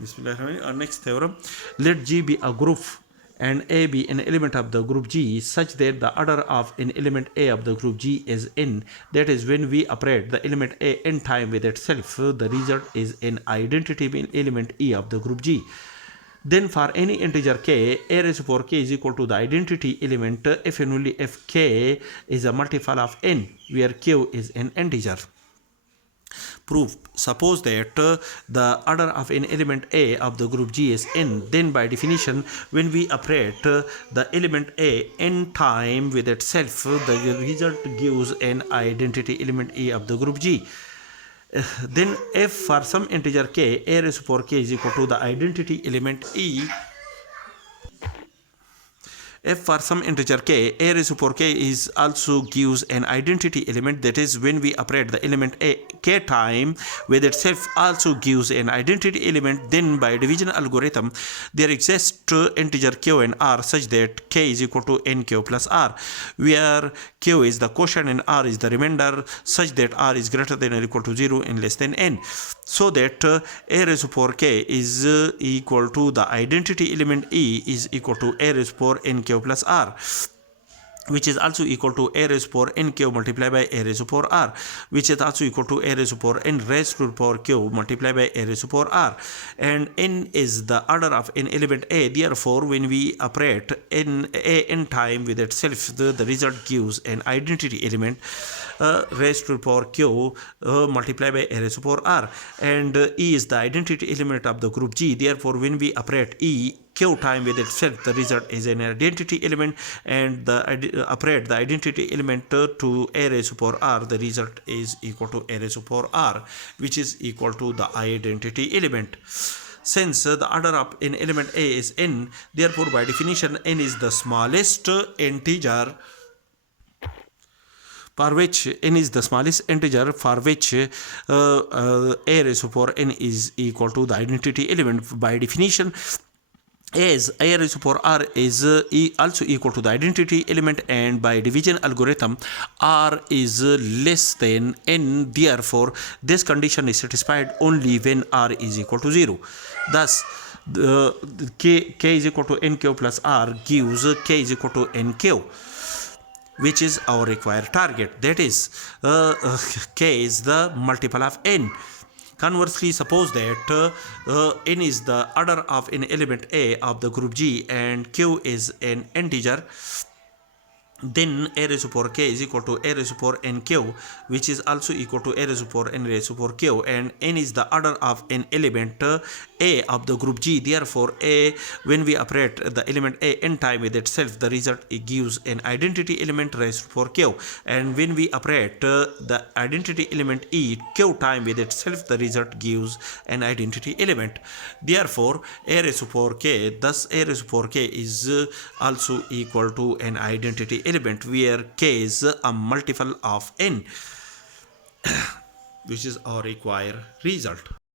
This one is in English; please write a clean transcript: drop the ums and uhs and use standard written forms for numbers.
Bismillahirrahmanirrahim. Our next theorem: let G be a group and A be an element of the group G such that the order of an element A of the group G is n. That is, when we operate the element A n time with itself, the result is an identity element E of the group G. Then for any integer k, A raised to power k is equal to the identity element if and only if k is a multiple of n, where q is an integer. Proof: suppose that the order of an element A of the group G is n, then by definition, when we operate the element A n time with itself, the result gives an identity element E of the group G. Then if for some integer k, A raised to power k is equal to the identity element E. If for some integer k, A raised to power k is also gives an identity element, that is, when we operate the element A k time with itself also gives an identity element, then by division algorithm there exists integer q and r such that k is equal to nq plus r, where q is the quotient and r is the remainder, such that r is greater than or equal to 0 and less than n, so that A raised to power k is equal to the identity element E is equal to A raised to power nq plus r, which is also equal to A raised to power nq multiplied by A raised to power r, which is also equal to A raised to power n raised to the power q multiplied by A raised to power r, and n is the order of an element A. Therefore, when we operate n time with itself, the result gives an identity element raised to the power q multiplied by A raised to power r, and E is the identity element of the group G. Therefore, when we operate q time with itself, the result is an identity element, and operate the identity element to A raised to power r, the result is equal to A raised to power r, which is equal to the identity element. Since the order of an element A is n, therefore by definition n is the smallest integer for which n is the smallest integer for which A raised to power n is equal to the identity element. By definition, as A raised to power r is also equal to the identity element, and by division algorithm r is less than n, therefore this condition is satisfied only when r is equal to 0. Thus k is equal to nq plus r gives k is equal to nq, which is our required target, that is k is the multiple of n. Conversely, suppose that n is the order of an element A of the group G and q is an integer, then A raised to power k is equal to A raised to power nq, which is also equal to A raised to power n raised to power q, and n is the order of an element A of the group G. Therefore, when we operate the element A n time with itself, the result gives an identity element raised to power q, and when we operate the identity element E q time with itself, the result gives an identity element. Therefore, A raised to power k, thus A raised to power k is also equal to an identity element, where k is a multiple of n, which is our required result.